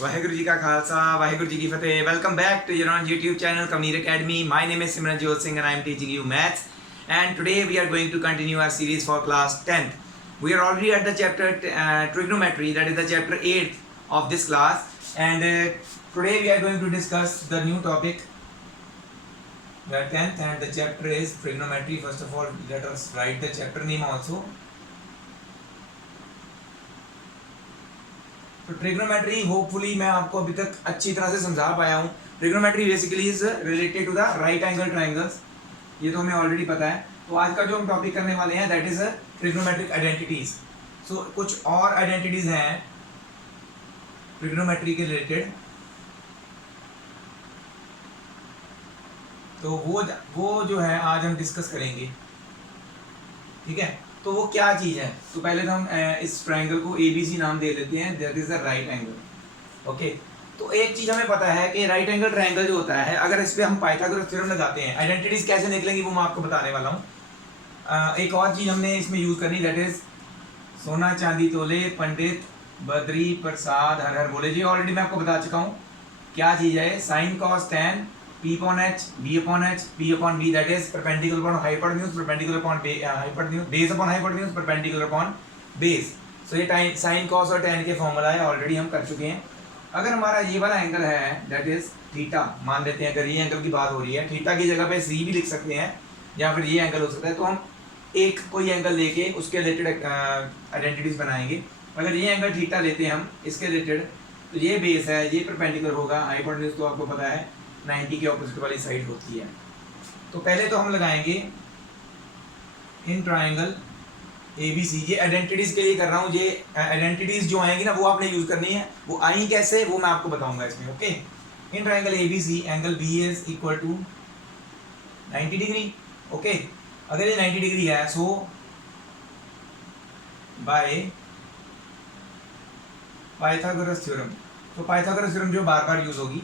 वाहेगुरु जी का खालसा, वाहेगुरु जी की फतेह। Welcome back to your own YouTube channel Kameer Academy. My name is Simranjot Singh and I am teaching you maths. And today we are going to continue our series for class 10th. We are already at the chapter trigonometry, that is the chapter 8th of this class. And today we are going to discuss the new topic. We are 10th and the chapter is trigonometry. First of all, let us write the chapter name also. तो trigonometry hopefully मैं आपको अभी तक अच्छी तरह से समझा पाया हूँ। Trigonometry basically is related to the right angle triangles, ये तो हमें ऑलरेडी पता है। तो आज का जो हम टॉपिक करने वाले हैं दैट इज ट्रिग्नोमेट्रिक आइडेंटिटीज। सो कुछ और आइडेंटिटीज हैं ट्रिग्नोमेट्री के रिलेटेड, तो वो जो है आज हम डिस्कस करेंगे, ठीक है। तो वो क्या चीज़ है, तो पहले तो हम इस ट्राइंगल को ABC नाम दे देते हैं, that is the right angle. Okay, तो एक चीज़ हमें पता है कि राइट एंगल ट्राइंगल जो होता है, अगर इस पर हम पाइथागोरस थ्योरम लगाते हैं, आइडेंटिटीज कैसे निकलेंगी वो मैं आपको बताने वाला हूँ। एक और चीज़ हमने इसमें यूज़ करनी, दैट इज सोना चांदी तोले पंडित बद्री प्रसाद हर हर बोले। जी ऑलरेडी मैं आपको बता चुका हूँ क्या चीज़ है। Sine cos tan P upon H, B upon H, P upon B, that is perpendicular upon hypotenuse, perpendicular upon hypotenuse, base upon hypotenuse, perpendicular upon base. So ये sin cos और tan के फॉर्मूला है, already हम कर चुके हैं। अगर हमारा ये वाला एंगल है दैट इज थीटा, मान लेते हैं अगर ये एंगल की बात हो रही है, थीटा की जगह पे C भी लिख सकते हैं या फिर ये एंगल हो सकता है। तो हम एक कोई एंगल लेके उसके रिलेटेड आइडेंटिटीज बनाएंगे। अगर ये एंगल थीटा लेते हैं हम इसके रिलेटेड, तो ये बेस है, ये परपेंडिकुलर होगा, हाइपोटेन्यूज तो आपको पता है 90 के ऑपोजिट वाली साइड होती है। तो पहले तो हम लगाएंगे इन ट्राइंगल ABC। ये आइडेंटिटीज के लिए कर रहा हूँ, ये आइडेंटिटीज जो आएंगी ना वो आपने यूज करनी है। वो आई कैसे वो मैं आपको बताऊंगा इसमें। Okay, in triangle ABC angle B is equal to 90 degree. Okay, अगर ये 90 डिग्री है सो बाय पाइथागोरस थ्योरम। तो पाइथागोरस थ्योरम जो बार बार यूज होगी,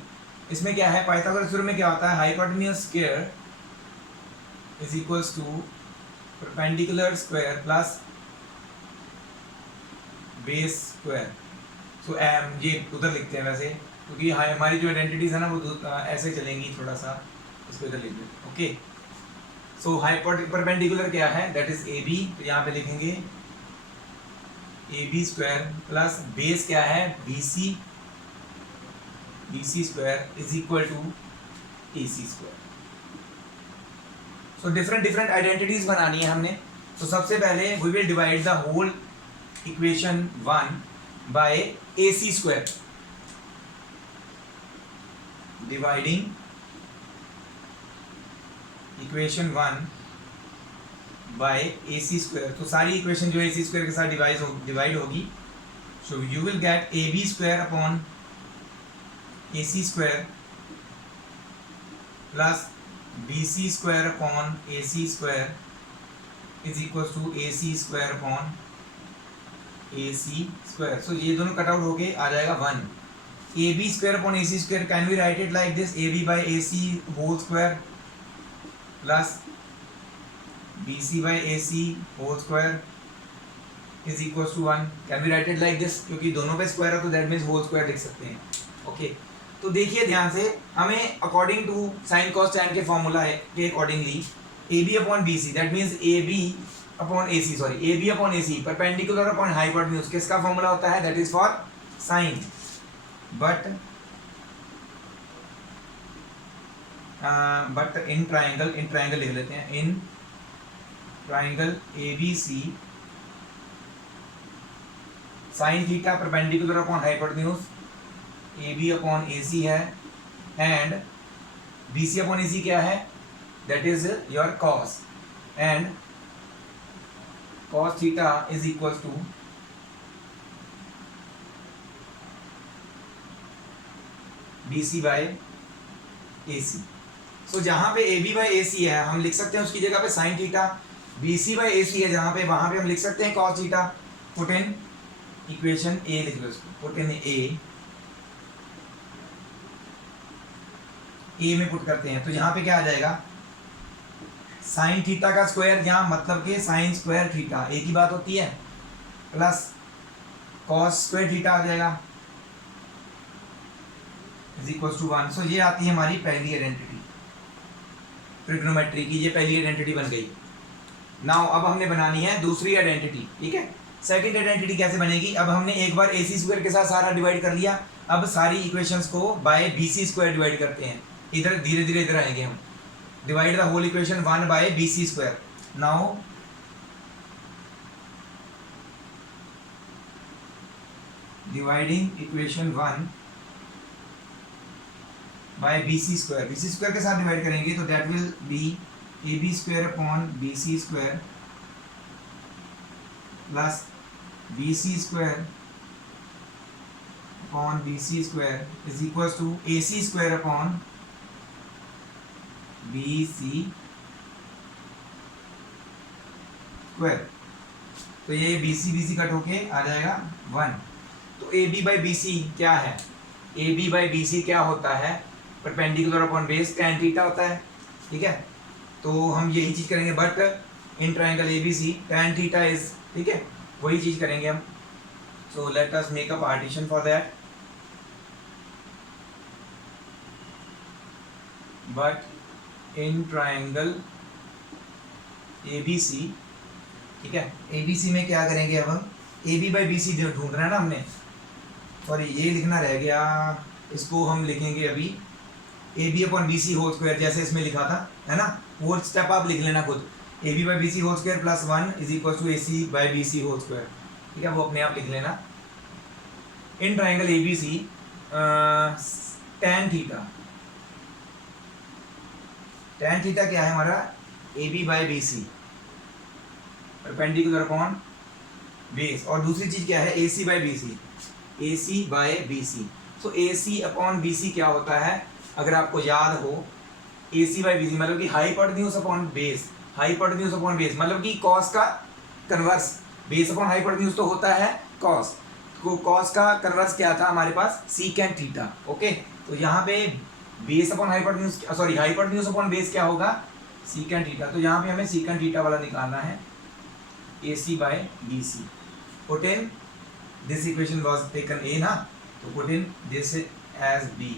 इसमें क्या है, पाइथागोरस थ्योरम में क्या होता है, hypotenuse square is equals to perpendicular square plus base square. सो ये उधर लिखते हैं वैसे, क्योंकि हमारी जो आइडेंटिटीज है ना वो ऐसे चलेंगी, थोड़ा सा इसको इधर लिख देते। ओके, सो परपेंडिकुलर क्या है, दैट इज AB, तो यहाँ पे लिखेंगे AB स्क्वायर प्लस बेस क्या है BC square is equal to AC square. So different identities बनानी है हमने। तो सबसे पहले we will divide the whole equation 1 by AC square, dividing equation 1 by AC square. तो सारी इक्वेशन जो AC स्क्वायर के साथ डिवाइड होगी, so you will get AB square upon AC square plus BC square upon AC square is equal to AC square upon AC square. सो ये दोनों cut out होके आ जाएगा 1। AB square upon AC square, can we write it like this, AB by AC whole square plus BC by AC whole square is equal to 1। Can we write it like this, क्योंकि दोनों पे square है तो that means whole square लिख सकते हैं। Okay, तो देखिए ध्यान से, हमें according to sine cos tan के फॉर्मूला है के accordingly AB upon BC that means AB upon AC, sorry AB upon AC perpendicular upon hypotenuse किसका फॉर्मूला होता है, that is for sine. But in triangle लिख लेते हैं, in triangle ABC sine theta perpendicular upon hypotenuse AB upon AC है and BC upon AC क्या है, that is your cos, and cos theta is equal to BC by AC। So जहाँ पे AB by AC है हम लिख सकते हैं उसकी जगह पे sine theta, BC by AC है जहाँ पे वहाँ पे हम लिख सकते हैं cos theta. Put in equation A लिख लो इसको, पुट इन A में पुट करते हैं, तो यहाँ पे क्या आ जाएगा, साइन थीटा का स्क्वायर, यहाँ मतलब कि साइन स्क्वायर थीटा एक ही बात होती है, प्लस कॉस स्क्वायर थीटा आ जाएगा इज इक्वल टू 1। सो ये आती है हमारी पहली आइडेंटिटी ट्रिग्नोमेट्री की, ये पहली आइडेंटिटी बन गई। नाउ अब हमने बनानी है दूसरी आइडेंटिटी, ठीक है। सेकंड आइडेंटिटी कैसे बनेगी? अब हमने एक बार AC स्क्वायर के साथ सारा डिवाइड कर लिया, अब सारी इक्वेशंस को बाय BC स्क्वायर डिवाइड करते हैं। इधर धीरे धीरे इधर आएंगे हम। Divide the whole equation 1 by BC square. Now dividing equation 1 by BC square, BC square के साथ डिवाइड करेंगे तो that will be AB square upon BC square plus BC square upon BC square is equal to AC square upon BC square. तो ये BC cut होके आ जाएगा 1। तो AB बाई BC क्या है? AB बाई BC क्या होता है? Perpendicular upon base tan theta होता है, ठीक है। तो हम यही चीज करेंगे, but in triangle ABC tan theta is, ठीक है, वही चीज करेंगे हम। सो let us make a partition for that, but in triangle ABC, ठीक है। ABC में क्या करेंगे अब हम? AB बाई BC जो ढूंढ रहे हैं ना हमने, सॉरी ये लिखना रह गया, इसको हम लिखेंगे अभी AB upon BC whole square, जैसे इसमें लिखा था, है ना। वो स्टेप आप लिख लेना खुद। AB by BC whole square plus 1 is equal to AC by BC whole square, ठीक है, वो अपने आप लिख लेना। In triangle ABC tan theta, tan theta क्या है हमारा? AB by BC perpendicular upon base, और दूसरी चीज क्या है? AC by BC, AC by BC। So AC upon BC क्या होता है? अगर आपको याद हो, AC बाई BC मतलब कि hypotenuse upon base, hypotenuse upon base मतलब कि कॉस का कन्वर्स। बेस अपॉन हाइपोटेन्यूज तो होता है कॉस, तो कॉस का कन्वर्स क्या था हमारे पास? Secant theta, okay. तो यहाँ पे base upon hypotenuse, sorry hypotenuse upon base क्या होगा? Secant theta. तो यहाँ पे हमें सीकेंट थीटा वाला निकालना है, AC by BC। Put in this equation was taken A ना, तो put in this as B।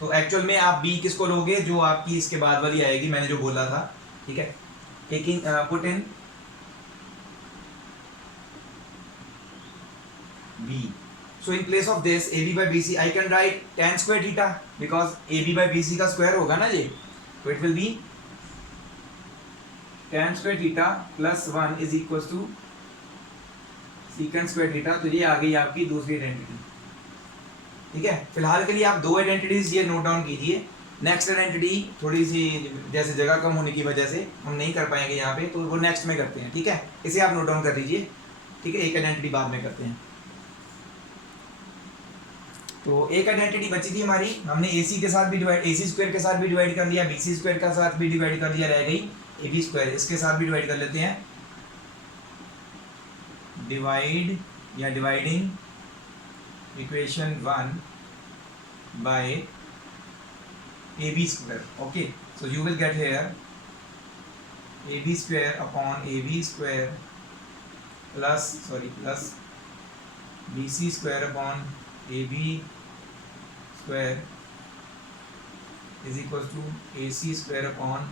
तो एक्चुअल में आप B किसको लोगे? जो आपकी इसके बाद वाली आएगी, मैंने जो बोला था, ठीक है। Taking put in B। So in place of this AB by BC I can write tan square theta because AB by BC का स्क्वायर होगा ना ये, तो it will be tan square theta plus 1 is equals to secant square theta। तो ये आ गई आपकी दूसरी आइडेंटिटी, ठीक है। फिलहाल के लिए आप दो आइडेंटिटीज ये नोट डाउन कीजिए। नेक्स्ट आइडेंटिटी थोड़ी सी जैसे जगह कम होने की वजह से हम नहीं कर पाएंगे यहाँ पे, तो वो नेक्स्ट में करते हैं, ठीक है। इसे आप नोट डाउन कर लीजिए, ठीक है। एक आइडेंटिटी बाद में करते हैं। तो एक आइडेंटिटी बची थी हमारी, हमने AC के साथ भी डिवाइड, AC स्क्वायर के साथ भी डिवाइड कर लिया, BC स्क्वायर के साथ भी डिवाइड कर लिया, रह गई AB स्क्वायर। इसके साथ भी डिवाइड कर लेते हैं, डिवाइड या dividing equation 1 by AB square, okay। So you will get here AB square upon AB square plus BC square upon AB square is equals to AC square upon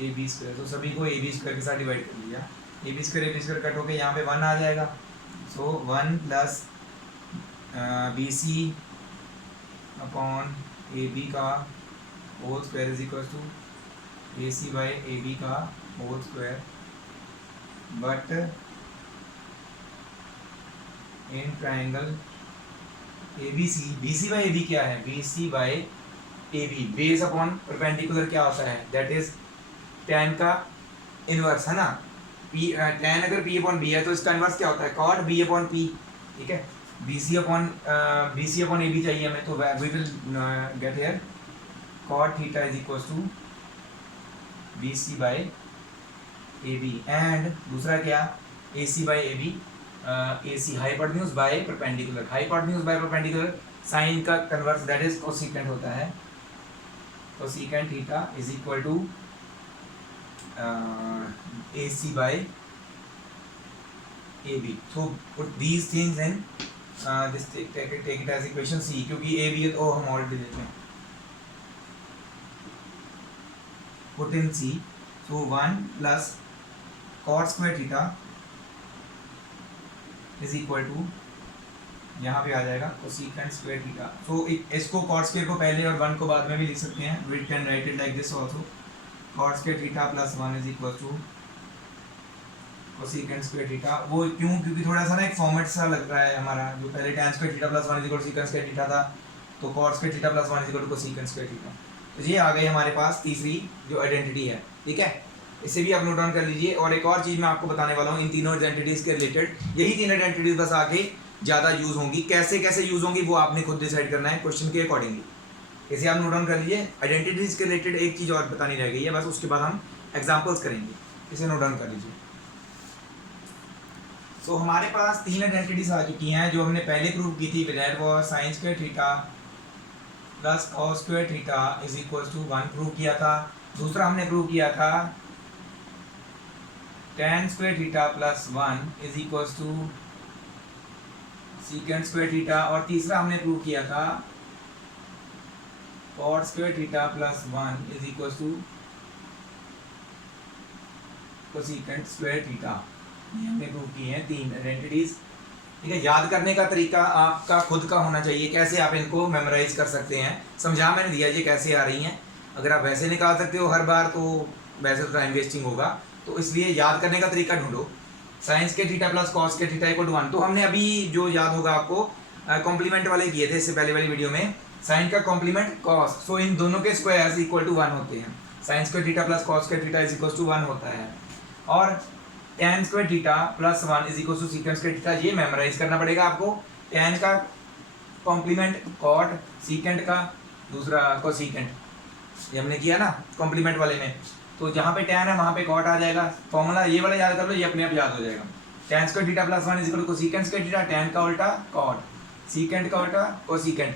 AB square। तो सभी को AB square के साथ divide कर लिया, AB square cut होके यहाँ पे 1 आ जाएगा। So 1 plus BC upon AB का whole square is equal to AC by AB का whole square, but in triangle ABC BC by AB क्या है? BC by AB base upon perpendicular क्या होता है? दैट इज tan का inverse, है ना। P tan अगर P अपॉन B है तो इसका इनवर्स क्या होता है? cot B अपॉन P, ठीक है। BC अपॉन AB चाहिए हमें, तो we will get here cot theta is equal to BC by AB, and दूसरा क्या? AC by AB, AC hypotenuse by perpendicular, hypotenuse by perpendicular sine का converse that is cosecant होता है। Cosecant theta is equal to AC by AB। So put these things in this take it as equation C, क्योंकि A B ओ हम already देते हैं, put in C, so 1 plus cot square theta is equal to, यहाँ पे आ जाएगा cosecant square theta. तो इसको कॉट स्क्वायर को पहले और 1 को बाद में भी लिख सकते हैं, we can write it like this also, cot square theta plus 1 is equal to cosecant square theta. वो क्यों, क्योंकि थोड़ा सा ना एक फॉर्मेट सा लग रहा है हमारा, जो पहले tan square theta plus 1 is equal to secant square theta था, तो cot square theta plus 1 is equal to cosecant square theta. तो ये आ गई हमारे पास तीसरी जो आइडेंटिटी है, ठीक है, इसे भी आप नोट डाउन कर लीजिए। और एक और चीज़ मैं आपको बताने वाला हूँ इन तीनों आइडेंटिटीज़ के रिलेटेड, यही तीन आइडेंटिटीज़ बस आगे ज़्यादा यूज़ होंगी, कैसे कैसे यूज़ होंगी वो आपने खुद डिसाइड करना है क्वेश्चन के अकॉर्डिंगली। इसे आप नोट डाउन कर लीजिए। आइडेंटिटीज़ के रिलेटेड एक चीज़ और बतानी रह गई है बस, उसके बाद हम एग्जाम्पल्स करेंगे, इसे नोट डाउन कर लीजिए। सो हमारे पास तीन आइडेंटिटीज आ चुकी हैं जो हमने पहले प्रूव की थी, that was sin square theta plus cos square theta is equal to 1 prove किया था। दूसरा हमने प्रूव किया था tan square theta plus 1 is equal to secant square theta. और तीसरा हमने प्रूव किया था cot square theta plus 1 is equal to cosecant square theta. ये हमने प्रूव की हैं तीन आइडेंटिटीज, ठीक है। याद करने का तरीका आपका खुद का होना चाहिए, कैसे आप इनको मेमोराइज कर सकते हैं, समझा मैंने दिया ये कैसे आ रही हैं। अगर आप वैसे निकाल सकते हो हर बार तो वैसे तो टाइम वेस्टिंग होगा, तो इसलिए याद करने का तरीका ढूंढो। साइंस के थीटा प्लस कॉस के थीटा इक्वल टू 1, तो हमने अभी जो याद होगा आपको कॉम्प्लीमेंट वाले किए थे इससे पहले वाली वीडियो में, साइन का कॉम्प्लीमेंट कॉस, सो इन दोनों के स्क्वायर्स इक्वल टू 1 होते हैं। साइंस के थीटा प्लस कॉस के थीटा इज इक्वल टू 1 होता है, और tan square theta plus 1 is equal to secant square theta, ये मेमोराइज करना पड़ेगा आपको। tan का कॉम्प्लीमेंट कॉट, सेकेंट का दूसरा कोसेकेंट, ये हमने किया ना कॉम्प्लीमेंट वाले में, तो जहाँ पे tan है वहाँ पे कॉट आ जाएगा। फॉर्मूला ये वाला याद कर लो, ये अपने आप याद हो जाएगा। tan square theta plus 1 is equal to cosecant square theta, tan का उल्टा कॉट, सेकेंट का उल्टा कोसेकेंट,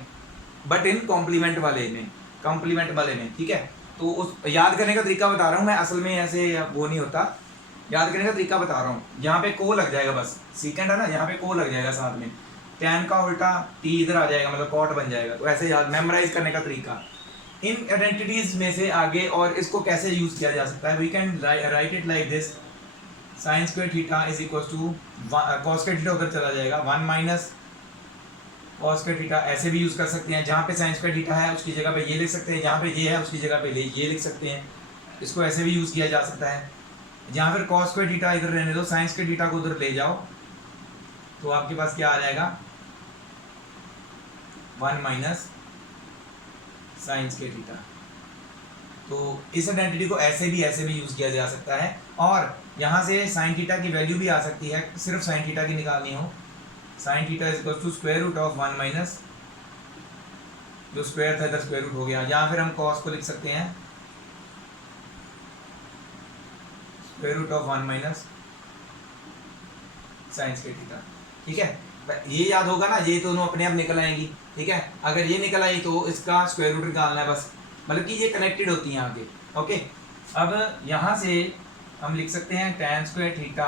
बट इन कॉम्प्लीमेंट वाले में, कॉम्प्लीमेंट वाले में, ठीक है। तो उस याद करने का तरीका बता रहा हूँ मैं, असल में ऐसे वो नहीं होता, याद करने का तरीका बता रहा हूँ। यहाँ पे को लग जाएगा, बस सेकंड है ना, यहाँ पे को लग जाएगा साथ में, tan का उल्टा t इधर आ जाएगा, मतलब कॉट बन जाएगा। तो ऐसे याद मेमोराइज करने का तरीका इन आइडेंटिटीज में से आगे, और इसको कैसे यूज किया जा सकता है, we can write it like this, sin square theta is equal to cos square theta उधर चला जाएगा, 1 माइनस cos स्क्वायर थीटा। ऐसे भी यूज कर सकते हैं, जहाँ पे sin स्क्वायर थीटा है उसकी जगह पे ये लिख सकते हैं, जहाँ पे ये है उसकी जगह पे ये लिख सकते हैं। इसको ऐसे भी यूज किया जा सकता है, जहाँ फिर cos स्क्वायर थीटा इधर रहने दो, sin स्क्वायर थीटा को उधर ले जाओ, तो आपके पास क्या आ जाएगा, 1 माइनस sin स्क्वायर थीटा। तो इस आइडेंटिटी को ऐसे भी यूज किया जा सकता है। और यहाँ से sin थीटा की वैल्यू भी आ सकती है, सिर्फ sin थीटा की निकालनी हो, sin theta is equal to square root of 1 minus, जो स्क्वायर था इधर स्क्वायर रूट हो गया, यहाँ फिर हम cos को लिख सकते हैं square root of 1 minus sin square theta, ठीक है। ये याद होगा ना, ये दोनों अपने आप निकल आएंगी, ठीक है। अगर ये निकल आई तो इसका स्क्वायर रूट निकालना है बस, मतलब कि ये कनेक्टेड होती हैं आगे, ओके। अब यहाँ से हम लिख सकते हैं tan square theta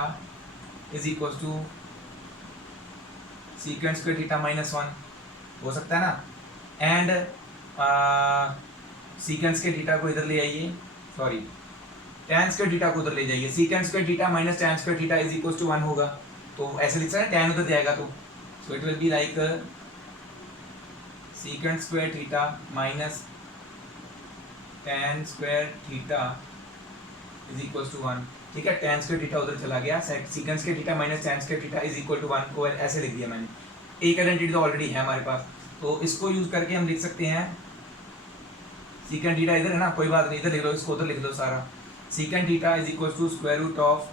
is equal to secant square theta minus 1, हो सकता है ना। एंड सेकेंट स्क्वायर थीटा को इधर ले आइए, सॉरी tan स्क्वायर थीटा को उधर ले जाइए, secant square theta minus tan square theta is equal to 1 होगा, तो ऐसे लिख सकते हैं, tan उधर जाएगा तो, so it will be like secant square theta minus tan square theta is equal to 1, ठीक है। tan स्क्वायर थीटा उधर चला गया, secant square theta minus tan square theta is equal to 1 को ऐसे लिख दिया मैंने। एक आइडेंटिटी तो ऑलरेडी है हमारे पास, तो इसको यूज करके हम लिख सकते हैं, सेकेंड थीटा इधर है ना, कोई बात नहीं, इधर लिख लो, इसको उधर लिख दो सारा, secant theta is equal to square root of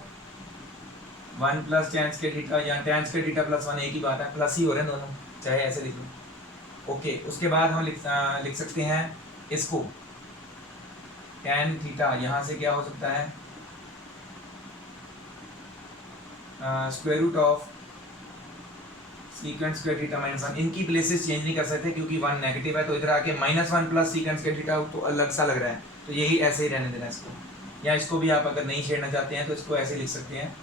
1 plus tan square theta, या tan स्क्वायर थीटा प्लस 1 एक ही बात है, प्लस ही हो रहे हैं दोनों, चाहे ऐसे लिख लो, ओके। उसके बाद हम लिख सकते हैं इसको tan थीटा, यहाँ से क्या हो सकता है, square root of secant square theta minus 1, इनकी प्लेसेस चेंज नहीं कर सकते क्योंकि 1 नेगेटिव है, तो इधर आके -1 प्लस सेकेंड स्क्वायर थीटा तो अलग सा लग रहा है, तो यही ऐसे ही रहने देना इसको। या इसको भी आप अगर नहीं छेड़ना चाहते हैं तो इसको ऐसे लिख सकते हैं,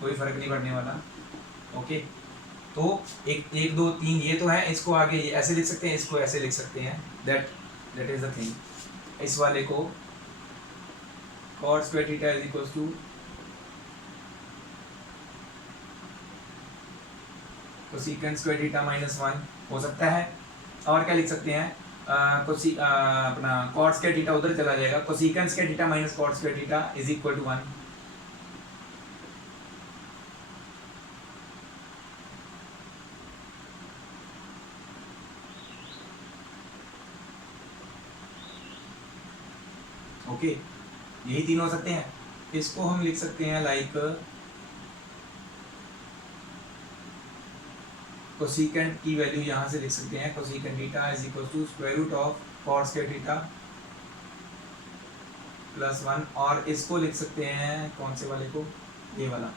कोई फर्क नहीं पड़ने वाला, ओके। तो एक एक दो तीन ये तो है, इसको आगे ये ऐसे लिख सकते हैं, इसको ऐसे लिख सकते हैं, दैट इज द थिंग। इस वाले को cot square theta is equal to cosecant square theta minus 1 हो सकता है। और क्या लिख सकते हैं, अपना cot स्क्वायर थीटा उधर चला जाएगा, cosecant square theta minus cot square theta is equal to 1। Okay, यही तीन हो सकते हैं। इसको हम लिख सकते हैं लाइक कोसेकेंट की वैल्यू यहाँ से लिख सकते हैं, cosecant theta is equal to square root of cot square theta plus 1। और इसको लिख सकते हैं कौन से वाले को, ये वाला,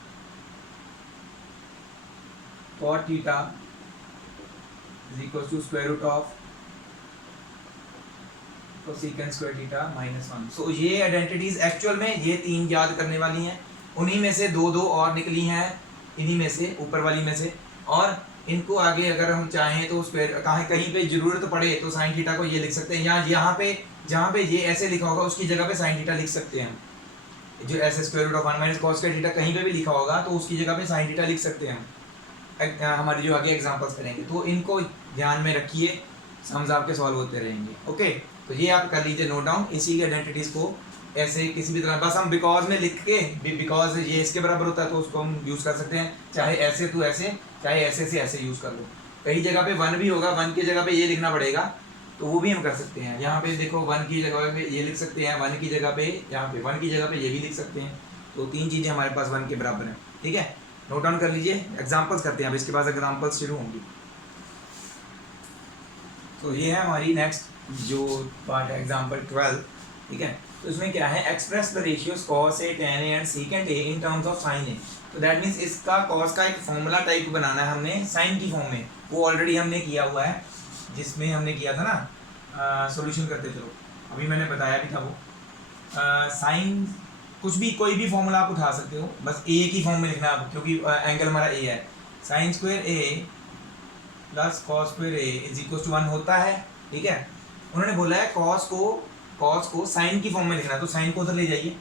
cot theta is equal to square root of cosecant square theta minus 1। So ये आइडेंटिटीज एक्चुअल में ये तीन याद करने वाली हैं, उन्हीं में से दो दो और निकली हैं, इन्हीं में से, ऊपर वाली में से। और इनको आगे अगर हम चाहें तो स्क्वायर कहीं पे जरूरत पड़े तो साइन थीटा को ये लिख सकते हैं, या यहाँ पे जहाँ पे ये ऐसे लिखा होगा उसकी जगह पे साइन थीटा लिख सकते हैं हम। जो ऐसे square root of 1 minus cos square theta कहीं पे भी लिखा होगा तो उसकी जगह पे साइन थीटा लिख सकते हैं हम। हमारे जो आगे एग्जांपल्स करेंगे तो इनको ध्यान में रखिए, सम्स आपके सॉल्व होते रहेंगे। ओके, तो ये आप कर लीजिए नोट डाउन। इसी की आइडेंटिटीज को ऐसे किसी भी तरह बस हम बिकॉज में लिख के, बिकॉज ये इसके बराबर होता है तो उसको हम यूज़ कर सकते हैं, चाहे ऐसे तो ऐसे, चाहे ऐसे से ऐसे यूज़ कर लो। कई जगह पे 1 भी होगा, 1 की जगह पे ये लिखना पड़ेगा तो वो भी हम कर सकते हैं। यहाँ पे देखो 1 की जगह पे ये लिख सकते हैं, 1 की जगह पे यहाँ पे 1 की जगह पे ये भी लिख सकते हैं। तो तीन चीज़ें हमारे पास 1 के बराबर हैं। ठीक है, नोट डाउन कर लीजिए। एग्जाम्पल्स करते हैं अब, इसके बाद एग्जाम्पल्स शुरू होंगी। तो ये है हमारी नेक्स्ट जो पार्ट है, एग्जाम्पल 12। ठीक है, तो इसमें क्या है, express the ratios cos A tan A and secant A in terms of sin A। तो दैट मीन्स इसका cos का एक फॉर्मूला टाइप बनाना है हमने sin की फॉर्म में। वो ऑलरेडी हमने किया हुआ है, जिसमें हमने किया था ना सॉल्यूशन करते चलो, अभी मैंने बताया भी था वो। साइन कुछ भी, कोई भी फॉर्मूला आप उठा सकते हो, बस A की फॉर्म में लिखना है क्योंकि एंगल हमारा A है। Sine square A plus cos square A is equal to 1 होता है। ठीक है, उन्होंने बोला है cos को साइन की फॉर्म में लिखना है, तो साइन को उधर ले जाइए,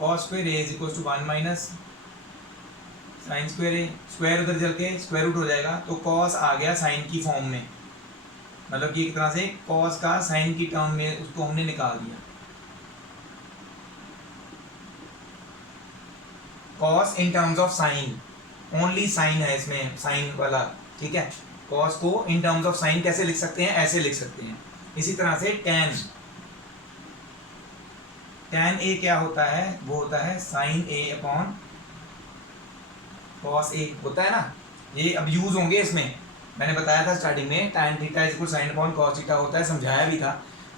cos square A is equal to 1 minus sine square A, square उधर चल के स्क्वायर रूट हो जाएगा, तो cos आ गया साइन की फॉर्म में, मतलब कि एक तरह से cos का साइन की टर्म में उसको हमने निकाल दिया। cos in terms of sine, only sine है इसमें, साइन वाला। ठीक है, cos को इन टर्म्स ऑफ साइन कैसे लिख सकते हैं, ऐसे लिख सकते हैं। इसी तरह से tan A क्या होता है, वो होता है sin A upon cos A होता है ना। ये अब यूज होंगे इसमें, मैंने बताया था स्टार्टिंग में tan theta is equal sin upon cos theta होता है, समझाया भी था।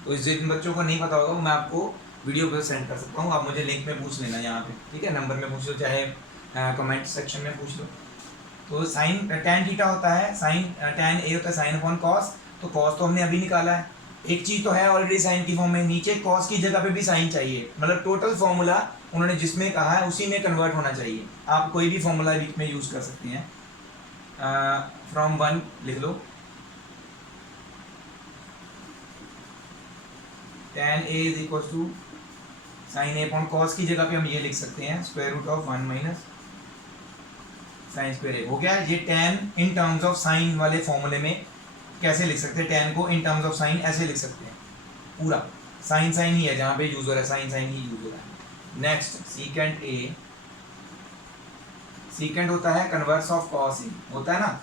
तो जिन बच्चों को नहीं पता होगा वो मैं आपको वीडियो पे सेंड कर सकता हूँ, आप मुझे लिंक में पूछ लेना यहाँ पे। ठीक है, नंबर में पूछ लो, चाहे कमेंट सेक्शन में पूछ लो। तो साइन tan थीटा होता है साइन, tan A होता है साइन अपॉन cos, तो cos तो हमने अभी निकाला है। एक चीज़ तो है ऑलरेडी साइन की फॉर्म में, नीचे cos की जगह पे भी साइन चाहिए, मतलब टोटल फॉर्मूला उन्होंने जिसमें कहा है उसी में कन्वर्ट होना चाहिए। आप कोई भी फॉर्मूला बीच में यूज़ कर सकते हैं, फ्रॉम 1 लिख लो, tan A is equal to sine A upon cos की जगह पे हम ये लिख सकते हैं square root of 1 minus sine square A। हो गया। ये tan in terms of sine वाले फॉर्मूले में कैसे लिख सकते हैं, tan को इन टर्म्स ऑफ साइन ऐसे लिख सकते हैं, पूरा साइन साइन ही है जहाँ पे यूज हो रहा है, साइन साइन ही यूज हो रहा है। नेक्स्ट सीकेंट A, सीकेंट होता है कन्वर्स ऑफ cos A, होता है ना,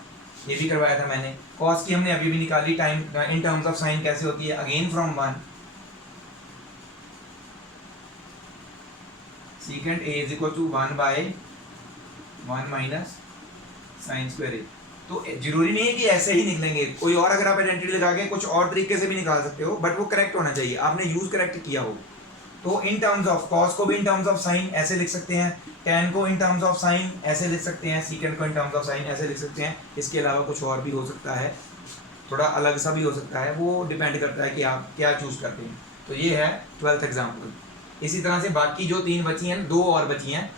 ये भी करवाया था मैंने। cos की हमने अभी भी निकाली, time in terms of sine कैसे होती है, again from 1 secant A is equal to 1 by 1 minus sine square A। तो जरूरी नहीं है कि ऐसे ही निकलेंगे, कोई और अगर आप आइडेंटिटी लगा के कुछ और तरीके से भी निकाल सकते हो, बट वो करेक्ट होना चाहिए, आपने यूज करेक्ट किया हो। तो इन टर्म्स ऑफ cos को भी इन टर्म्स ऑफ साइन ऐसे लिख सकते हैं, tan को इन टर्म्स ऑफ साइन ऐसे लिख सकते हैं, सीकेंट को इन टर्म्स ऑफ साइन ऐसे लिख सकते हैं। इसके अलावा कुछ और भी हो सकता है, थोड़ा अलग सा भी हो सकता है, वो डिपेंड करता है कि आप क्या चूज करते हैं। तो ये है 12th एग्जाम्पल। इसी तरह से बाकी जो 3 बची हैं, 2 और बची हैं,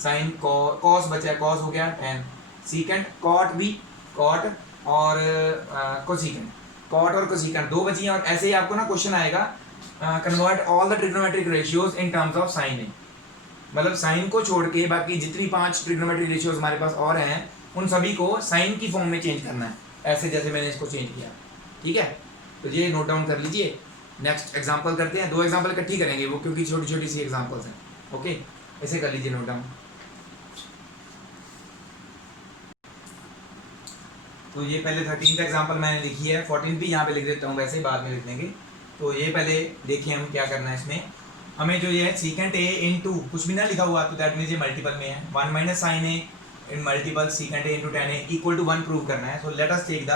साइन cos बचा है, cos हो गया tan, सीकेंट, कॉट भी, कॉट और कोसिकेंट, कॉट और कोसिकेंट दो बची हैं। और ऐसे ही आपको ना क्वेश्चन आएगा, convert all the trigonometric ratios in terms of sine A, मतलब साइन को छोड़ के बाकी जितनी 5 ट्रिग्नोमेट्रिक रेशियोज हमारे पास और हैं उन सभी को साइन की फॉर्म में चेंज करना है, ऐसे जैसे मैंने इसको चेंज किया। ठीक है, तो ये नोट डाउन कर लीजिए। नेक्स्ट एग्जांपल करते हैं, 2 एग्जांपल इकट्ठी करेंगे वो, क्योंकि छोटी छोटी सी एग्जांपल्स हैं। ओके, ऐसे कर लीजिए नोट डाउन। तो ये पहले 13th एग्जांपल मैंने लिखी है, 14th भी यहाँ पे लिख देता हूँ, वैसे ही बाद में लिख देंगे। तो ये पहले देखिए हम क्या करना है इसमें। हमें जो ये है सीकेंट ए इंटू कुछ भी ना लिखा हुआ तो दैट मीन्स ये मल्टीपल में है, 1 minus sine A in multiple secant A into tan A equal to 1 prove करना है। So let us take the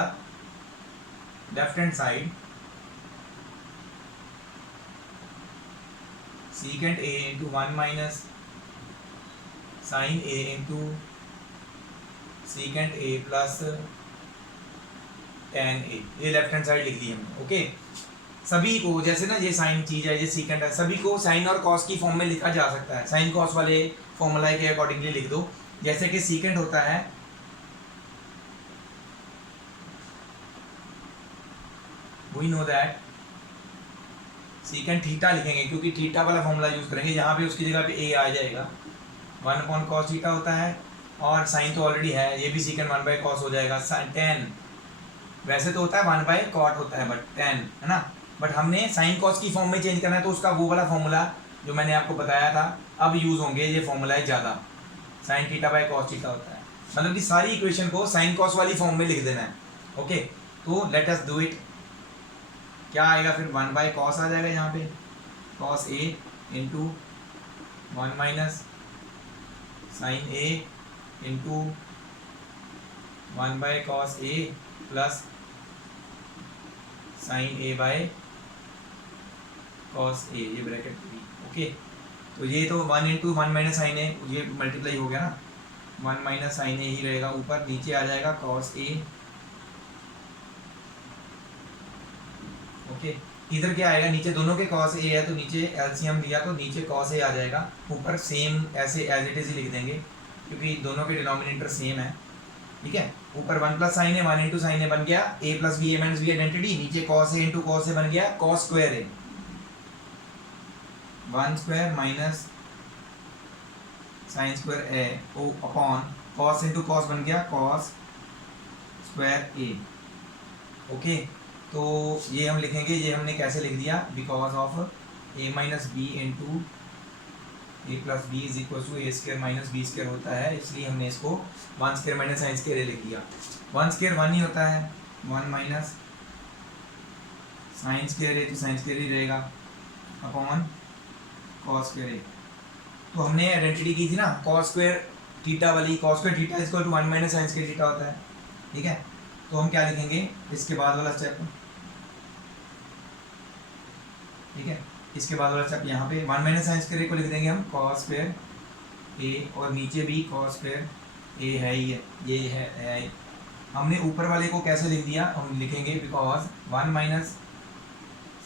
left hand side, secant A into 1 minus sine A into secant A plus tan A, ये left hand side लिख दी हमने। Okay, सभी को जैसे ना ये साइन चीज है, ये सीकेंट है, सभी को साइन और कॉस की फॉर्म में लिखा जा सकता है। साइन कॉस वाले फॉर्मूला के अकॉर्डिंगली लिख दो। जैसे कि सीकेंट होता है we know that secant theta लिखेंगे, क्योंकि थीटा वाला फॉर्मूला यूज करेंगे, यहाँ पे उसकी जगह पे ए आ जाएगा। 1/cos थीटा होता है, और साइन तो ऑलरेडी है, ये भी सीकेंट 1/cos हो जाएगा। टेन वैसे तो होता है 1/cot होता है, बट टेन है ना, बट हमने साइन कॉस की फॉर्म में चेंज करना है, तो उसका वो वाला फॉर्मूला जो मैंने आपको बताया था अब यूज होंगे, ये फॉर्मूला है ज़्यादा, sign theta by cos theta होता है, मतलब कि सारी इक्वेशन को साइन कॉस वाली फॉर्म में लिख देना है। ओके, तो लेट अस डू इट। क्या आएगा फिर, 1/cos आ जाएगा यहाँ पे, cos a इंटू 1 minus sine a into 1/cos a plus sine a by cos a, ये ब्रैकेट पूरी। ओके, तो ये तो 1 इंटू 1 माइनस साइन a, ये मल्टीप्लाई हो गया ना, 1 माइनस साइन a ही रहेगा, ऊपर नीचे आ जाएगा cos a। ओके, इधर क्या आएगा, नीचे दोनों के cos a है तो नीचे एलसीएम दिया तो नीचे cos a आ जाएगा, ऊपर सेम ऐसे एज इट इज ही लिख देंगे क्योंकि दोनों के डिनोमिनेटर सेम है। ठीक है, ऊपर 1 plus sine a, 1 into sine a बन गया a plus b, a minus b identity, नीचे cos a into cos a बन गया cos square a, 1 square minus sine square a ओ अपॉन cos इंटू cos बन गया cos स्क्वायर a। ओके, तो ये हम लिखेंगे, ये हमने कैसे लिख दिया, because of a minus b into a plus b is equal to a square minus b square होता है, इसलिए हमने इसको 1 square minus sine square a लिख दिया। 1 स्क्वायर 1 ही होता है, 1 माइनस साइन स्क्वायर ए, तो साइन स्क्वायर ही रहेगा अपॉन कॉस स्क्वायर ए। तो हमने आइडेंटिटी की थी ना कॉस स्क्वायर थीटा वाली, cos square theta is equal to 1 minus sine square theta होता है। ठीक है, तो हम क्या लिखेंगे इसके बाद वाला स्टेप, ठीक है, इसके बाद वाला स्टेप यहाँ पे 1 माइनस साइन स्क्वायर को लिख देंगे हम cos स्क्वायर ए, और नीचे भी cos स्क्वायर ए है ही है, ये है। हमने ऊपर वाले को कैसे लिख दिया, हम लिखेंगे because 1 minus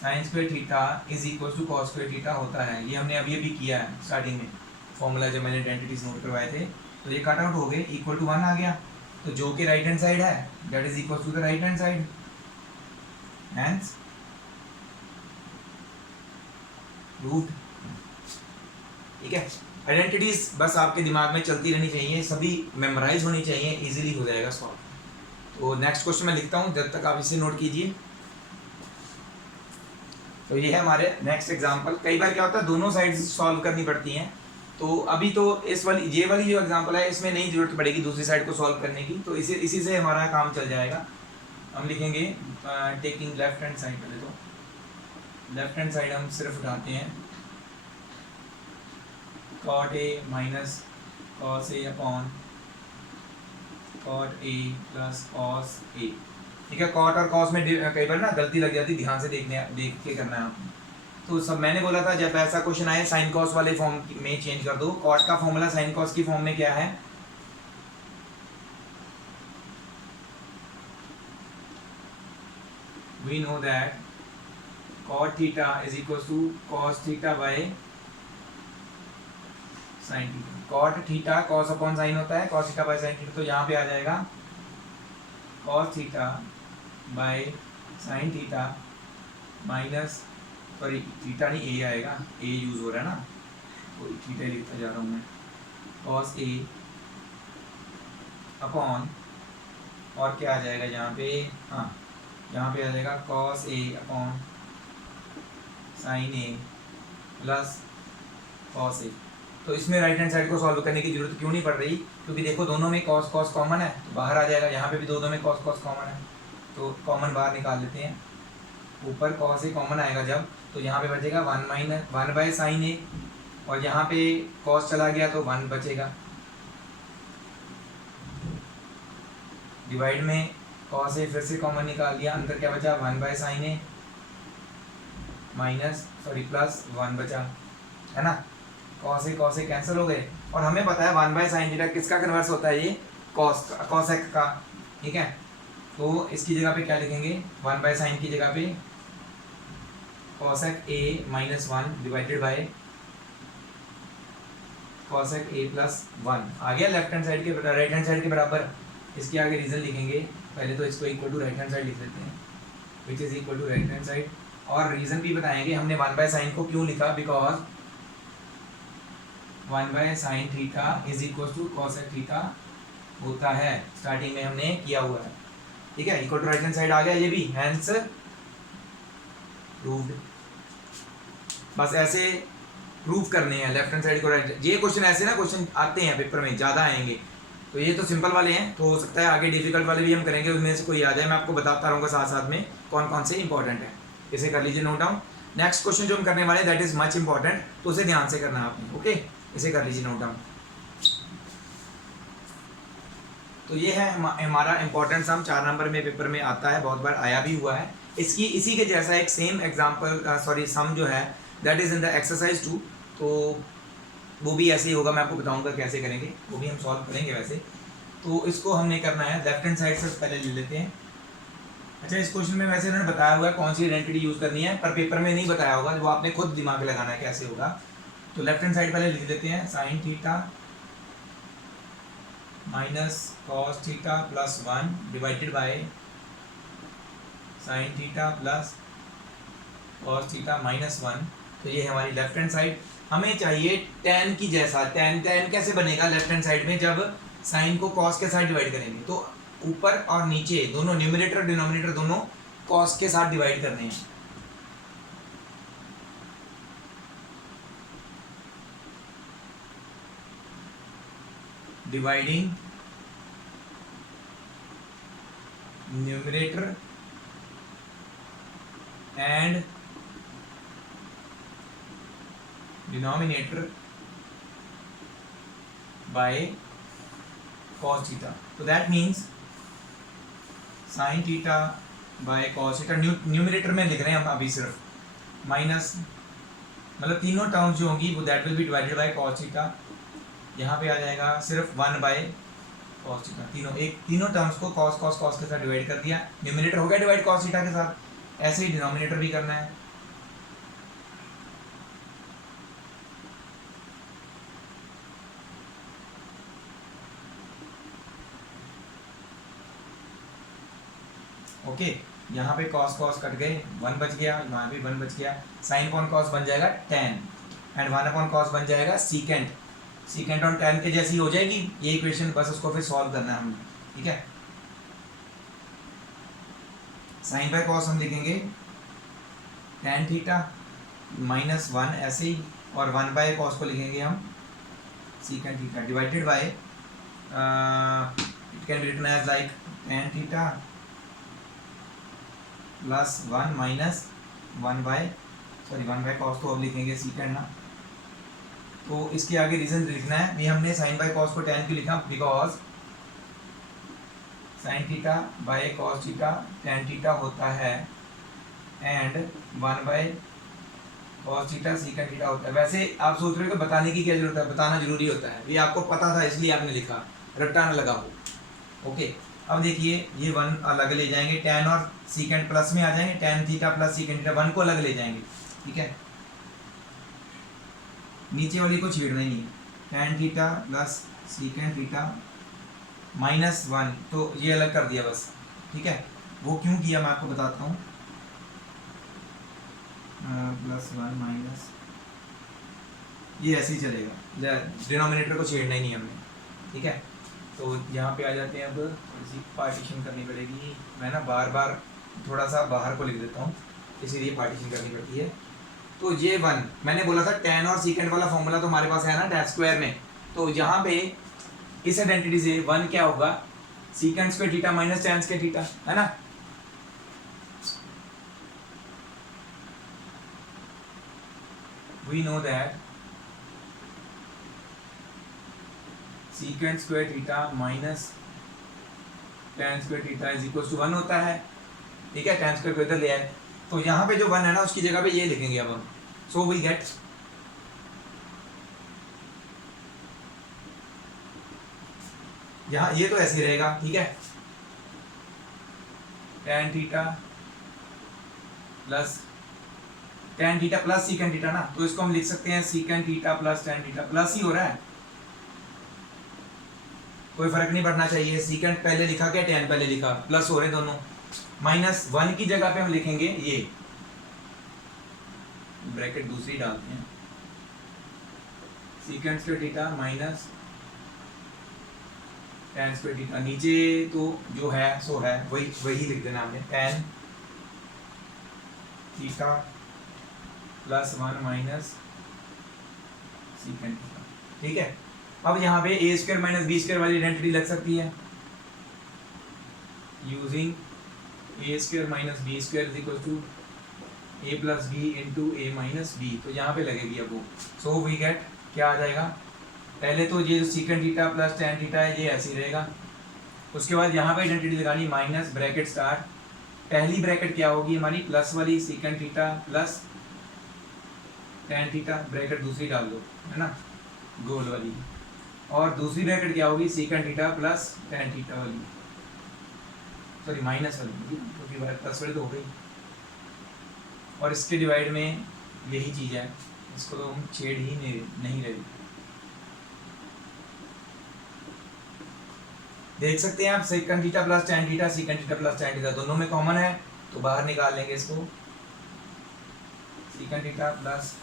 sine square theta is equal to cos square theta होता है, ये हमने अभी अभी किया है स्टार्टिंग में फॉर्मूला जब मैंने आइडेंटिटीज नोट करवाए थे, तो ये कट आउट हो गए, इक्वल टू 1 आ गया, तो जो कि राइट हैंड साइड है that is equal to the right hand side, hence root. ठीक है, आइडेंटिटीज बस आपके दिमाग में चलती रहनी चाहिए, सभी मेमोराइज होनी चाहिए, इजीली हो जाएगा सॉल्व। तो नेक्स्ट क्वेश्चन मैं लिखता हूँ, जब तक आप इसे नोट कीजिए। तो ये है हमारे नेक्स्ट एग्जांपल। कई बार क्या होता है दोनों साइड्स सॉल्व करनी पड़ती हैं, तो अभी तो इस वाली ये वाली जो एग्जांपल है इसमें नहीं जरूरत पड़ेगी दूसरी साइड को सॉल्व करने की, तो इसी से हमारा काम चल जाएगा। हम लिखेंगे टेकिंग लेफ्ट हैंड साइड, पहले तो लेफ्ट हैंड साइड हम सिर्फ उठाते हैं cot a minus cos a upon cot a plus cos a। ठीक है, cot और cos में कई बार ना गलती लग जाती, ध्यान से देख के करना है आपको। तो सब मैंने बोला था जब ऐसा क्वेश्चन आए साइन कॉस वाले फॉर्म में चेंज कर दो, cot का फॉर्मूला साइन कॉस की फॉर्म में क्या है, we know that cot theta is equals to cos theta by sin theta। Cot theta cos upon sine होता है, cos theta by sine theta, तो यहाँ पे आ जाएगा cos theta by sine theta minus, sorry theta नहीं a आएगा, ए use हो रहा है ना, तो थीटा लिखता जा रहा हूँ मैं, कॉस ए अपॉन, और क्या आ जाएगा यहाँ पे, हाँ यहाँ पे आ जाएगा cos A upon sine A plus cos A. तो इसमें राइट हैंड साइड को सॉल्व करने की जरूरत क्यों नहीं पड़ रही, क्योंकि देखो दोनों में कॉस कॉस कॉमन है तो बाहर आ जाएगा, यहाँ पे भी दोनों में कॉस कॉस कॉमन है तो कॉमन बाहर निकाल लेते हैं, ऊपर कॉस ए कॉमन आएगा जब, तो यहाँ पे बचेगा 1 बाय साइन ए, और यहाँ पे कॉस चला गया तो 1 बचेगा, डिवाइड में कॉस ए फिर से कॉमन निकाल दिया, अंदर क्या बचा 1 by sign A minus, sorry plus 1 बचा, है ना, कॉस ए कैंसिल हो गए, और हमें पता है 1 बाय साइन थीटा किसका कन्वर्स होता है, ये कॉसेक का, ठीक है, तो इसकी जगह पे क्या लिखेंगे, 1 बाय साइन की जगह पे cosec a minus 1 divided by cosec a plus 1 आ गया लेफ्ट हैंड साइड के राइट हैंड साइड के बराबर। इसके आगे रीजन लिखेंगे, पहले तो इसको equal to right hand side लिख लेते हैं, which is equal to right hand side, और रीजन भी बताएंगे हमने 1 बाय साइन को क्यों लिखा, because 1 by sine theta is equal to cosec theta होता है, स्टार्टिंग में हमने किया हुआ है, ठीक है, equal to right hand side आ गया ये भी, हैंस प्रूव्ड। बस ऐसे प्रूफ करने हैं लेफ्ट हैंड साइड को राइट, ये क्वेश्चन ऐसे ना क्वेश्चन आते हैं पेपर में ज़्यादा आएंगे, तो ये तो सिंपल वाले हैं, तो हो सकता है आगे डिफिकल्ट वाले भी हम करेंगे, उसमें से कोई आ जाए, मैं आपको बताता रहूँगा साथ साथ में कौन कौन से इंपॉर्टेंट है, इसे कर लीजिए नोट डाउन। नेक्स्ट क्वेश्चन जो हम करने वाले दैट इज मच इंपॉर्टेंट, तो उसे ध्यान से करना है आपने, ओके, इसे कर लीजिए नोट डाउन। तो ये है हमारा इंपॉर्टेंट सम, 4 नंबर में पेपर में आता है, बहुत बार आया भी हुआ है, इसकी इसी के जैसा एक सेम एग्जाम्पल सॉरी सम जो है that is in the exercise 2, तो वो भी ऐसे ही होगा, मैं आपको बताऊंगा कैसे करेंगे, वो भी हम सॉल्व करेंगे वैसे। तो इसको हमने करना है लेफ्ट हैंड साइड से पहले ले लेते हैं। अच्छा, इस क्वेश्चन में वैसे उन्होंने बताया हुआ है कौन सी आइडेंटिटी यूज़ करनी है, पर पेपर में नहीं बताया होगा, वो आपने खुद दिमाग लगाना है कैसे होगा। तो लेफ्ट हैंड साइड पहले लिख देते हैं, sign theta minus cos theta plus 1 divided bye sine theta plus cos theta minus 1, तो ये है हमारी लेफ्ट हैंड साइड। हमें चाहिए tan की जैसा, tan कैसे बनेगा लेफ्ट हैंड साइड में, जब साइन को कॉस के साथ डिवाइड करेंगे, तो ऊपर और नीचे दोनों न्यूमरेटर डिनोमिनेटर दोनों कॉस के साथ डिवाइड करने हैं, dividing numerator and denominator by cos theta, तो that means sine theta by cos theta, numerator में लिख रहे हैं हम अभी सिर्फ, माइनस मतलब तीनों टर्म्स जो होंगी वो that will B divided by cos theta, यहाँ पे आ जाएगा सिर्फ 1 बाय cos थीटा, तीनों टर्म्स को cos के साथ डिवाइड कर दिया, न्यूमरेटर हो गया डिवाइड cos थीटा के साथ, ऐसे ही डिनोमिनेटर भी करना है। ओके, यहाँ पे cos कट गए, 1 बच गया, यहाँ भी 1 बच गया, साइन अपॉन cos बन जाएगा tan, एंड 1 अपॉन cos बन जाएगा सीकेंट ऑन tan के जैसी हो जाएगी ये इक्वेशन, बस उसको फिर सॉल्व करना है हमने, ठीक है। साइन बाय cos हम लिखेंगे tan थीटा माइनस 1 ऐसे ही, और 1 बाय cos को लिखेंगे हम secant theta divided by it can be written as like tan theta plus 1 minus 1 by cos को अब लिखेंगे सीकेंट ना, तो इसके आगे रीजन लिखना है, ये हमने साइन बाय cos को tan क्यों लिखा, because sine theta by cos theta tan theta होता है, and 1 by cos theta secant theta होता है। वैसे आप सोच रहे हो कि बताने की क्या जरूरत है, बताना जरूरी होता है, ये आपको पता था इसलिए आपने लिखा, रट्टा न लगा हो। ओके, अब देखिए ये 1 अलग ले जाएंगे, tan और सीकेंट प्लस में आ जाएंगे, tan theta plus secant theta 1 को अलग ले जाएंगे, ठीक है, नीचे वाली को छेड़ना ही नहीं है, tan theta plus secant theta -1, तो ये अलग कर दिया बस, ठीक है। वो क्यों किया मैं आपको बताता हूँ, +1 माइनस, ये ऐसे ही चलेगा, डिनोमिनेटर को छेड़ना ही नहीं हमने, ठीक है। तो यहाँ पे आ जाते हैं, अब थोड़ी सी पार्टीशन करनी पड़ेगी, मैं ना बार बार थोड़ा सा बाहर को लिख देता हूँ, इसीलिए पार्टीशन करनी पड़ती है। तो ये 1 मैंने बोला था, tan और सीकेंट वाला फॉर्मूला तो हमारे पास है ना टैन स्क्वायर में, तो यहाँ पे इस आइडेंटिटी से 1 क्या होगा, secant square theta minus tan square theta, है ना। We know that secant square theta minus tan square theta is equal to 1 होता है, ठीक है। टैन स्क्वायर को इधर ले आए, तो यहाँ पे जो 1 है ना उसकी जगह पे ये लिखेंगे अब हम, सो वी गेट यहाँ ये तो ऐसे ही रहेगा, ठीक है। Tan theta plus secant theta ना, तो इसको हम लिख सकते हैं secant theta plus tan theta, plus ही हो रहा है, कोई फर्क नहीं पड़ना चाहिए, सीकेंट पहले लिखा क्या टैन पहले लिखा, प्लस हो रहे दोनों। -1 की जगह पे हम लिखेंगे ये ब्रैकेट दूसरी डालते हैं, secant square theta minus tan square theta, नीचे तो जो है सो है, वही लिख देना हमने, tan theta +1 minus secant theta, ठीक है। अब यहाँ पे a square minus b square वाली आइडेंटिटी लग सकती है, using a square minus b square is equal to a plus b into a minus b, तो यहाँ पे लगेगी अब वो, सो वी गेट क्या आ जाएगा, पहले तो ये जो secant theta plus tan theta है ये ऐसे ही रहेगा, उसके बाद यहाँ पे आइडेंटिटी लगानी माइनस ब्रैकेट स्टार्ट, पहली ब्रैकेट क्या होगी हमारी प्लस वाली, secant theta plus tan theta, bracket दूसरी डाल दो, है ना गोल वाली, और दूसरी ब्रैकेट क्या होगी secant theta plus tan theta वाली, सॉरी माइनस वाली, क्योंकि प्लस वाली तो हो गई, और इसके डिवाइड में यही चीज़ है, इसको तो हम छेड़ ही नहीं रहे। देख सकते हैं आप second theta plus tan theta, second theta plus tan theta दोनों में कॉमन है, तो बाहर निकाल लेंगे इसको, second theta plus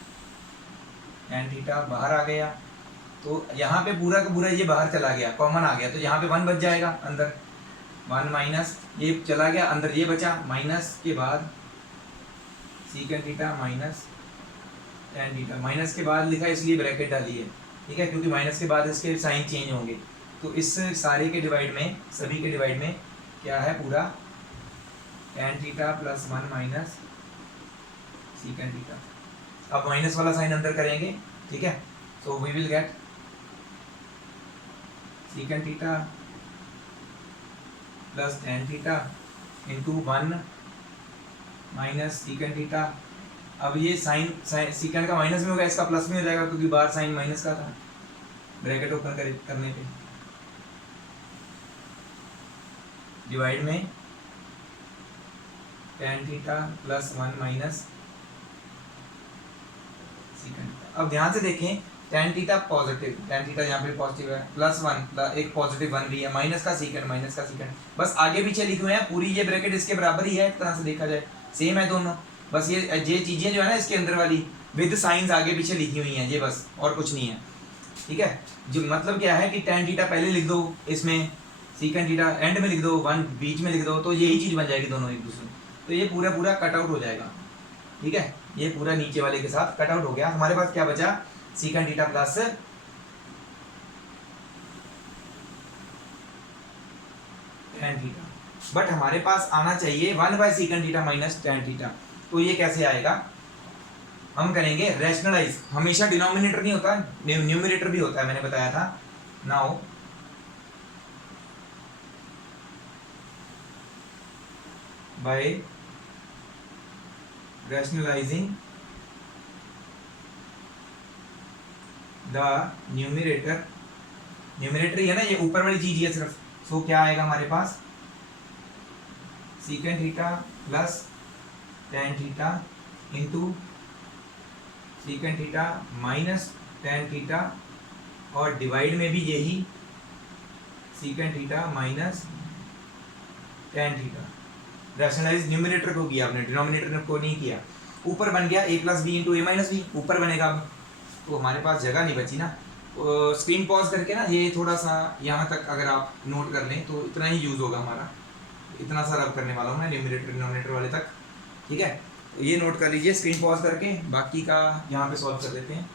tan theta बाहर आ गया, तो यहाँ पे पूरा का पूरा ये बाहर चला गया, कॉमन आ गया, तो यहाँ पे 1 बच जाएगा अंदर, 1 माइनस ये चला गया अंदर, ये बचा, माइनस के बाद second theta minus tan theta, minus के बाद लिखा इसलिए ब्रैकेट डाली है, ठीक है, क्योंकि माइनस के बाद इसके साइन चेंज होंगे, तो इस सारे के डिवाइड में, सभी के डिवाइड में क्या है पूरा tan theta +1 minus secant theta, अब माइनस वाला साइन अंदर करेंगे, ठीक है, so we will get secant theta plus tan theta into 1 minus secant theta, अब ये साइन सीकेंट का माइनस में होगा, इसका प्लस में हो जाएगा क्योंकि बाहर साइन माइनस का था, ब्रैकेट ओपन करने पे डिवाइड में टैन थीटा +1 माइनस सीकेंट। अब ध्यान से देखें, tan theta positive, tan theta यहाँ पे पॉजिटिव है, +1 एक पॉजिटिव 1 भी है, माइनस का सीकेंट, बस आगे पीछे लिखे हुए हैं, पूरी ये ब्रैकेट इसके बराबर ही है, एक तरह से देखा जाए सेम है दोनों, बस ये चीज़ें जो है ना इसके अंदर वाली विद साइंस आगे पीछे लिखी हुई हैं, ये बस और कुछ नहीं है, ठीक है। जो मतलब क्या है कि टैन थीटा पहले लिख दो, इसमें सीकेंट थीटा एंड में लिख दो, 1 बीच में लिख दो, तो यही चीज़ बन जाएगी दोनों एक दूसरे, तो ये पूरा कट आउट हो जाएगा, ठीक है, ये पूरा नीचे वाले के साथ कट आउट हो गया, हमारे पास क्या बचा secant theta plus tan theta, but हमारे पास आना चाहिए 1/सीकेंट थीटा माइनस टैन थीटा, तो ये कैसे आएगा, हम करेंगे रैशनलाइज, हमेशा डिनोमिनेटर नहीं होता, न्यूमरेटर भी होता है, मैंने बताया था। Now by rationalizing the numerator ही है ना, ये ऊपर वाली चीज है सिर्फ, सो क्या आएगा हमारे पास secant theta plus tan theta into secant theta minus tan theta और डिवाइड में भी यही secant theta minus tan theta. Rationalise numerator को किया आपने, डिनोमिनेटर को नहीं किया। ऊपर बन गया a plus b into a minus b, ऊपर बनेगा अब। तो हमारे पास जगह नहीं बची ना। स्क्रीन पॉज करके ना ये थोड़ा सा यहाँ तक अगर आप नोट कर लें तो इतना ही यूज़ होगा हमारा। इतना सा रब करने वाला हूँ मैं न्यूमरेटर डिनोमिनेटर वाले तक, ठीक है। तो ये नोट कर लीजिए स्क्रीन पॉज करके, बाकी का यहाँ पे सॉल्व कर देते हैं।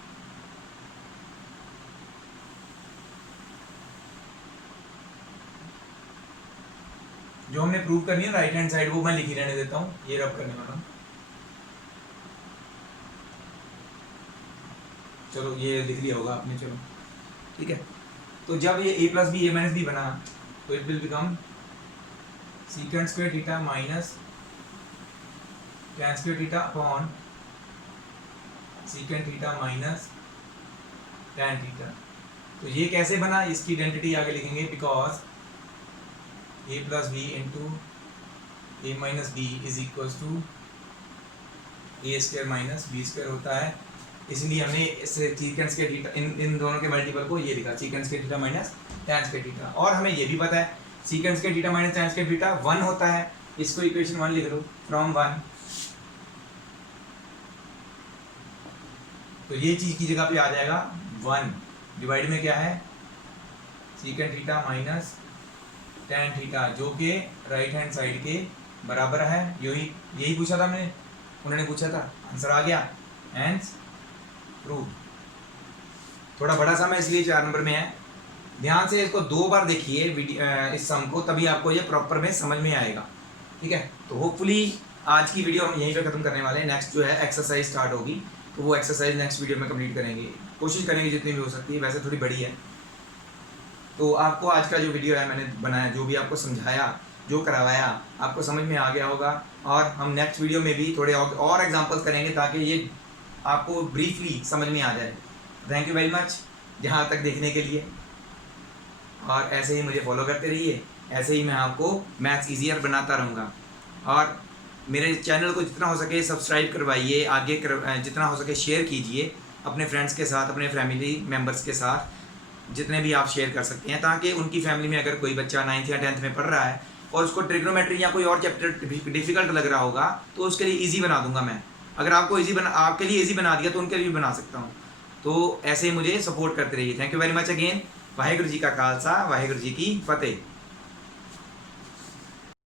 जो हमने प्रूव करनी है राइट हैंड साइड वो मैं लिख ही रहने देता हूँ, ये रब करने वाला हूँ। चलो ये लिख लिया होगा आपने, चलो ठीक है। तो जब ये a plus b a minus b बना तो it will become secant square theta minus tan square theta upon secant theta minus tan theta. तो ये कैसे बना, इसकी आइडेंटिटी आगे लिखेंगे, because a plus b into a minus b is equal to a square minus b square होता है। इसलिए हमने इस सीकेंट स्क्वायर थीटा इन दोनों के मल्टीपल को ये लिखा, secant square theta minus tan square theta. और हमें ये भी पता है secant square theta minus tan square theta 1 होता है। इसको इक्वेशन 1 लिख लो, फ्रॉम 1। तो ये चीज़ की जगह पे आ जाएगा 1, डिवाइड में क्या है secant theta minus tan theta, जो कि राइट हैंड साइड के बराबर है। यही पूछा था हमने, उन्होंने पूछा था, आंसर आ गया, एंड प्रूव। थोड़ा बड़ा सा मैं इसलिए 4 नंबर में है। ध्यान से इसको 2 बार देखिए इस सम को, तभी आपको ये प्रॉपर में समझ में आएगा, ठीक है। तो होपफुली आज की वीडियो हम यहीं पे ख़त्म करने वाले हैं। नेक्स्ट जो है एक्सरसाइज स्टार्ट होगी, तो वो एक्सरसाइज नेक्स्ट वीडियो में कंप्लीट करेंगे, कोशिश करेंगे जितनी भी हो सकती है। वैसे थोड़ी बड़ी है, तो आपको आज का जो वीडियो है मैंने बनाया, जो भी आपको समझाया, जो करवाया, आपको समझ में आ गया होगा। और हम नेक्स्ट वीडियो में भी थोड़े और एग्जांपल्स करेंगे ताकि ये आपको ब्रीफली समझ में आ जाए। थैंक यू वेरी मच यहाँ तक देखने के लिए, और ऐसे ही मुझे फॉलो करते रहिए। ऐसे ही मैं आपको मैथ्स ईजियर बनाता रहूँगा। और मेरे चैनल को जितना हो सके सब्सक्राइब करवाइए, आगे जितना हो सके शेयर कीजिए अपने फ्रेंड्स के साथ, अपने फैमिली मेम्बर्स के साथ, जितने भी आप शेयर कर सकते हैं, ताकि उनकी फैमिली में अगर कोई बच्चा 9th या 10th में पढ़ रहा है और उसको ट्रिग्नोमेट्री या कोई और चैप्टर डिफिकल्ट लग रहा होगा, तो उसके लिए ईजी बना दूंगा मैं। अगर आपको आपके लिए ईजी बना दिया तो उनके लिए भी बना सकता हूँ। तो ऐसे ही मुझे सपोर्ट करते रहिए। Thank you very much again. Waheguru ji का खालसा, वाहेगुरु जी की फतेह।